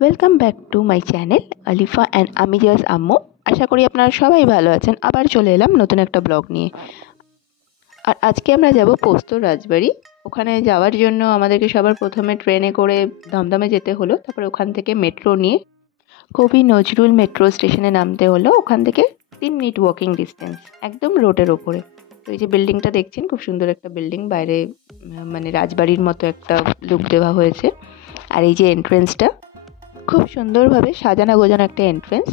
Welcome back to my channel Alifa and Amijaz আম্মু। আশা করি আপনারা সবাই ভালো আছেন। আবার চলে এলাম নতুন একটা ব্লগ নিয়ে। আর আজকে আমরা যাব পোস্তর রাজবাড়ি। ওখানে যাওয়ার জন্য আমাদেরকে সবার প্রথমে ট্রেনে করে দমদমে যেতে হলো, তারপরে ওখান থেকে মেট্রো নিয়ে কবি নজরুল মেট্রো স্টেশনে নামতে হলো। ওখান থেকে 3 মিনিট ওয়াকিং ডিস্টেন্স, একদম রোডের ওপরে। তো এই যে বিল্ডিংটা দেখছেন, খুব সুন্দর একটা বিল্ডিং, বাইরে মানে রাজবাড়ির মতো একটা লুক দেওয়া হয়েছে। আর এই যে এন্ট্রেন্সটা, খুব সুন্দরভাবে সাজানো গোছানো একটা এন্ট্রেন্স।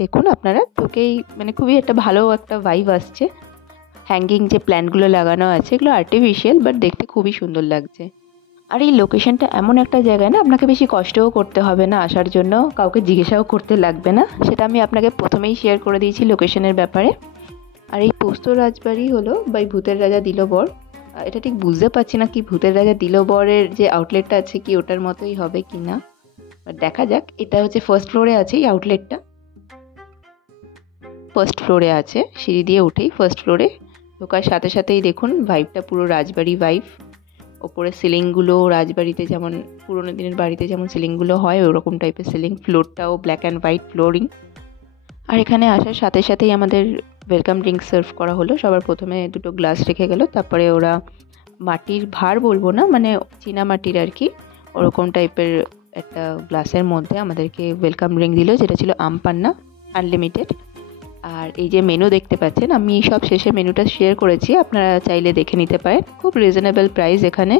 দেখুন আপনারা ঢুকেই মানে খুবই একটা ভালো একটা ভাইব আসছে। হ্যাঙ্গিং যে প্ল্যান্টগুলো লাগানো আছে এগুলো আর্টিফিশিয়াল, বাট দেখতে খুবই সুন্দর লাগছে। আর এই লোকেশনটা এমন একটা জায়গায় না, আপনাকে বেশি কষ্টও করতে হবে না আসার জন্য, কাউকে জিজ্ঞাসাও করতে লাগবে না। সেটা আমি আপনাকে প্রথমেই শেয়ার করে দিয়েছি লোকেশনের ব্যাপারে। আর এই পোস্ত রাজবাড়ি হলো বাই ভূতের রাজা দিল বর। এটা ঠিক বুঝতে পারছি না কি ভূতের রাজা দিল বরের যে আউটলেটটা আছে কি ওটার মতোই হবে কি না, দেখা যাক। এটা হচ্ছে ফার্স্ট ফ্লোরে আছে এই আউটলেটটা, ফার্স্ট ফ্লোরে আছে। সিঁড়ি দিয়ে উঠেই ফার্স্ট ফ্লোরে ঢোকার সাথে সাথেই দেখুন ভাইবটা পুরো রাজবাড়ি ভাইব। ওপরে সিলিংগুলো রাজবাড়িতে যেমন পুরোনো দিনের বাড়িতে যেমন সিলিংগুলো হয় ওরকম টাইপের সিলিং, ফ্লোরটাও ব্ল্যাক অ্যান্ড হোয়াইট ফ্লোরিং। আর এখানে আসার সাথে সাথেই আমাদের ওয়েলকাম ড্রিঙ্ক সার্ভ করা হলো। সবার প্রথমে দুটো গ্লাস রেখে গেল, তারপরে ওরা মাটির ভাঁড় বলবো না, মানে চীনা মাটির আর কি, ওরকম টাইপের একটা গ্লাসের মধ্যে আমাদেরকে ওয়েলকাম ড্রিঙ্ক দিল, যেটা ছিল আম পান্না আনলিমিটেড। আর এই যে মেনু দেখতে পাচ্ছেন, আমি সব শেষে মেনুটা শেয়ার করেছি, আপনারা চাইলে দেখে নিতে পারেন। খুব রিজনেবল প্রাইস এখানে।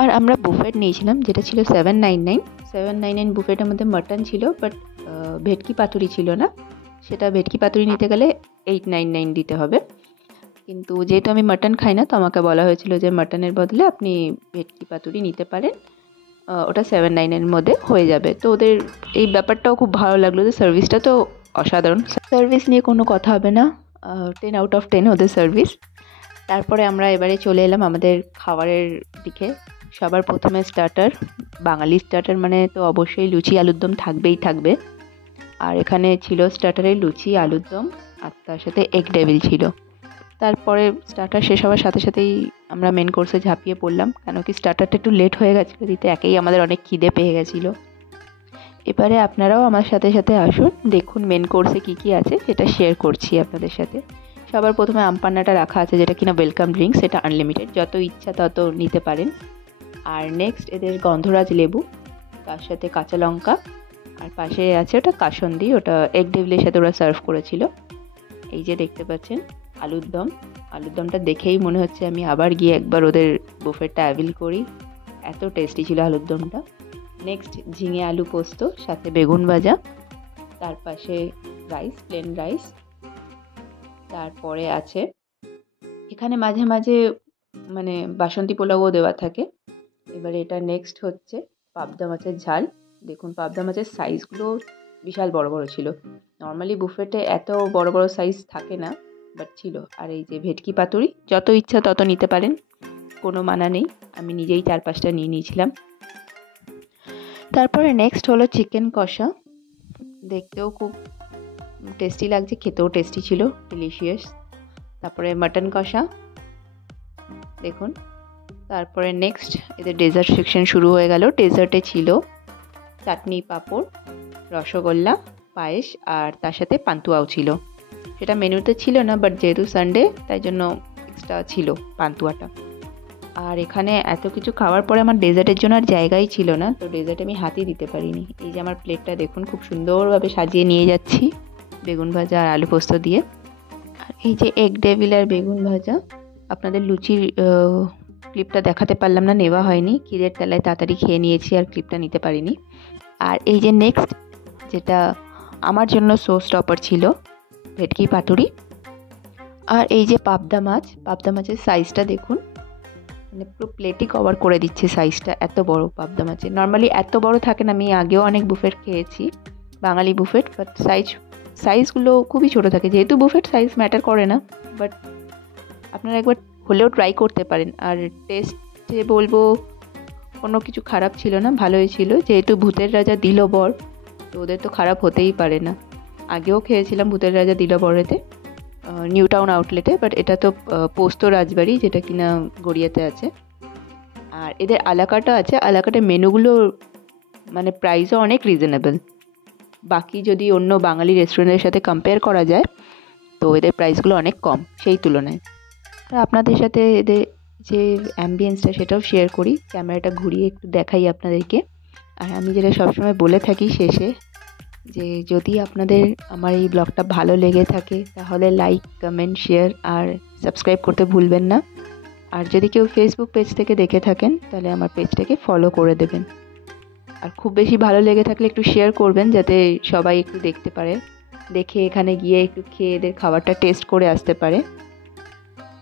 আর আমরা বুফেট নিয়েছিলাম যেটা ছিল 799 বুফেটের মধ্যে মাটন ছিল, বাট ভেটকি পাতুরি ছিল না। সেটা ভেটকি পাতুরি নিতে গেলে 899 দিতে হবে। কিন্তু যেহেতু আমি মাটন খাই না, তো আমাকে বলা হয়েছিল যে মাটনের বদলে আপনি ভেটকি পাতুরি নিতে পারেন, ওটা 799 মধ্যে হয়ে যাবে। তো ওদের এই ব্যাপারটাও খুব ভালো লাগলো, যে সার্ভিসটা তো অসাধারণ। সার্ভিস নিয়ে কোনো কথা হবে না, 10 out of 10 ওদের সার্ভিস। তারপরে আমরা এবারে চলে এলাম আমাদের খাবারের দিকে। সবার প্রথমে স্টার্টার, বাঙালি স্টার্টার মানে তো অবশ্যই লুচি আলুর দম থাকবেই থাকবে। আর এখানে ছিল স্টার্টারে লুচি আলুর দম, আর তার সাথে এগ ডেভিল ছিল। তারপরে স্টার্টার শেষ হওয়ার সাথে সাথেই আমরা মেন কোর্সে ঝাঁপিয়ে পড়লাম, কেন কি স্টার্টারটা একটু লেট হয়ে গেছিলো দিতে, একেই আমাদের অনেক খিদে পেয়ে গেছিলো। এবারে আপনারাও আমার সাথে সাথে আসুন, দেখুন মেন কোর্সে কী কী আছে সেটা শেয়ার করছি আপনাদের সাথে। সবার প্রথমে আমপান্নাটা রাখা আছে, যেটা কিনা ওয়েলকাম ড্রিঙ্ক, সেটা আনলিমিটেড, যত ইচ্ছা তত নিতে পারেন। আর নেক্সট এদের গন্ধরাজ লেবু, তার সাথে কাঁচা লঙ্কা, আর পাশে আছে ওটা কাসন্দি, ওটা এগ ডেভিলের সাথে ওরা সার্ভ করেছিল। এই যে দেখতে পাচ্ছেন আলুর দম, আলুর দমটা দেখেই মনে হচ্ছে আমি আবার গিয়ে একবার ওদের বুফেটটা অ্যাভেল করি, এত টেস্টি ছিল আলুর দমটা। নেক্সট ঝিঙে আলু পোস্ত, সাথে বেগুন ভাজা, তার পাশে রাইস, প্লেন রাইস। তারপরে আছে এখানে মাঝে মাঝে মানে বাসন্তী পোলাওও দেওয়া থাকে। এবারে এটা নেক্সট হচ্ছে পাবদা মাছের ঝাল। দেখুন পাবদা মাছের সাইজগুলো বিশাল বড় বড় ছিল, নর্মালি বুফেটে এত বড় বড় সাইজ থাকে না, বাট ছিল। আর এই যে ভেটকি পাতুরি, যত ইচ্ছা তত নিতে পারেন, কোনো মানা নেই। আমি নিজেই 4-5টা নিয়ে নিয়েছিলাম। তারপরে নেক্সট হলো চিকেন কষা, দেখতেও খুব টেস্টি লাগছে, খেতেও টেস্টি ছিল, ডিলিশিয়াস। তারপরে মাটন কষা দেখুন। তারপরে নেক্সট এদের ডেজার্ট সেকশন শুরু হয়ে গেল। ডেজার্টে ছিল চাটনি, পাঁপড়, রসগোল্লা, পায়েস, আর তার সাথে পান্তুয়াও ছিল। সেটা মেনুতে ছিল না, বাট যেহেতু সানডে তাই জন্য এক্সট্রা ছিল পান্তুয়াটা। আর এখানে এত কিছু খাওয়ার পরে আমার ডেজার্টের জন্য আর জায়গাই ছিল না, তো ডেজার্টে আমি হাতই দিতে পারিনি। এই যে আমার প্লেটটা দেখুন, খুব সুন্দরভাবে সাজিয়ে নিয়ে যাচ্ছি বেগুন ভাজা আর আলু পোস্ত দিয়ে। আর এই যে এগ ডেভিল আর বেগুন ভাজা, আপনাদের লুচির ক্লিপটা দেখাতে পারলাম না, নেওয়া হয়নি, খিদের তেলায় তাড়াতাড়ি খেয়ে নিয়েছি আর ক্লিপটা নিতে পারিনি। আর এই যে নেক্সট যেটা আমার জন্য শো স্টপার ছিল, ভেটকি পাতুরি। আর এই যে পাবদা মাছ, পাবদা মাছের সাইজটা দেখুন, মানে পুরো প্লেটই কভার করে দিচ্ছে সাইজটা, এত বড় পাবদা মাছের। নর্মালি এত বড় থাকে না, আমি আগেও অনেক বুফেট খেয়েছি বাঙালি বুফেট, বাট সাইজগুলো খুবই ছোট থাকে। যেহেতু বুফেট সাইজ ম্যাটার করে না, বাট আপনারা একবার হলেও ট্রাই করতে পারেন। আর টেস্টে বলবো কোনো কিছু খারাপ ছিল না, ভালোই ছিল। যেহেতু ভূতের রাজা দিল বর, তো ওদের তো খারাপ হতেই পারে না। আগেও খেয়েছিলাম ভূতের রাজা দিল বরেতে, নিউ টাউন আউটলেটে, বাট এটা তো পোস্ত রাজবাড়ি, যেটা কিনা গড়িয়াতে আছে। আর এদের আলাকাটা আছে, আলাকাটের মেনুগুলো মানে প্রাইসও অনেক রিজনেবল। বাকি যদি অন্য বাঙালি রেস্টুরেন্টের সাথে কম্পেয়ার করা যায় তো এদের প্রাইসগুলো অনেক কম সেই তুলনায়। আর আপনাদের সাথে এদের যে অ্যাম্বিয়েন্সটা সেটাও শেয়ার করি, ক্যামেরাটা ঘুরিয়ে একটু দেখাই আপনাদেরকে। আর আমি যেটা সবসময় বলে থাকি শেষে, যে যদি আপনাদের আমার এই ব্লগটা ভালো লেগে থাকে তাহলে লাইক, কমেন্ট, শেয়ার আর সাবস্ক্রাইব করতে ভুলবেন না। আর যদি কেউ ফেসবুক পেজ থেকে দেখে থাকেন তাহলে আমার পেজটাকে ফলো করে দেবেন। আর খুব বেশি ভালো লেগে থাকলে একটু শেয়ার করবেন যাতে সবাই একটু দেখতে পারে, দেখে এখানে গিয়ে একটু খেয়ে এদের খাবারটা টেস্ট করে আসতে পারে।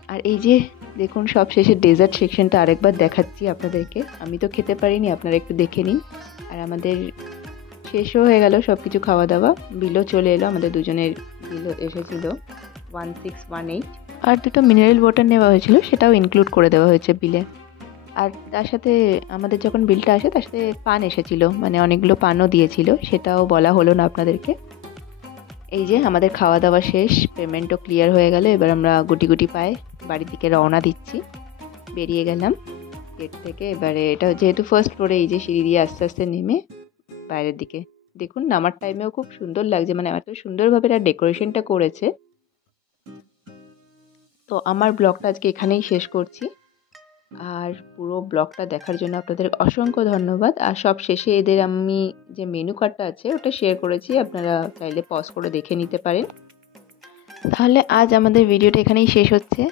আর এই যে দেখুন সব শেষে ডেজার্ট সেকশনটা আরেকবার দেখাচ্ছি আপনাদেরকে। আমি তো খেতে পারিনি, আপনারা একটু দেখে নিন। আর আমাদের শেষও হয়ে গেল সব কিছু খাওয়া দাওয়া, বিলও চলে এলো, আমাদের দুজনের বিলও এসেছিলো 1618। আর দুটো মিনারেল ওয়াটার নেওয়া হয়েছিল, সেটাও ইনক্লুড করে দেওয়া হয়েছে বিলে। আর তার সাথে আমাদের যখন বিলটা আসে তার সাথে পান এসেছিলো, মানে অনেকগুলো পানও দিয়েছিল, সেটাও বলা হলো না আপনাদেরকে। এই যে আমাদের খাওয়া দাওয়া শেষ, পেমেন্টও ক্লিয়ার হয়ে গেল। এবার আমরা গুটি গুটি পায়ে বাড়ির দিকে রওনা দিচ্ছি। বেরিয়ে গেলাম গেট থেকে। এবারে এটা যেহেতু ফার্স্ট ফ্লোরে, এই যে সিঁড়ি দিয়ে আস্তে আস্তে নেমে বাইরের দিকে দেখুন, নামার টাইমেও খুব সুন্দর লাগছে, মানে এত সুন্দরভাবে এরা ডেকোরেশনটা করেছে। তো আমার ব্লগটা আজকে এখানেই শেষ করছি। আর পুরো ব্লগটা দেখার জন্য আপনাদের অসংখ্য ধন্যবাদ। আর সব শেষে এদের আমি যে মেনু কার্ডটা আছে ওটা শেয়ার করেছি, আপনারা চাইলে পজ করে দেখে নিতে পারেন। তাহলে আজ আমাদের ভিডিওটা এখানেই শেষ হচ্ছে।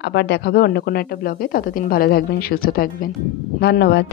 আবার দেখাবে অন্য কোনো একটা ব্লগে। ততদিন ভালো থাকবেন, সুস্থ থাকবেন। ধন্যবাদ।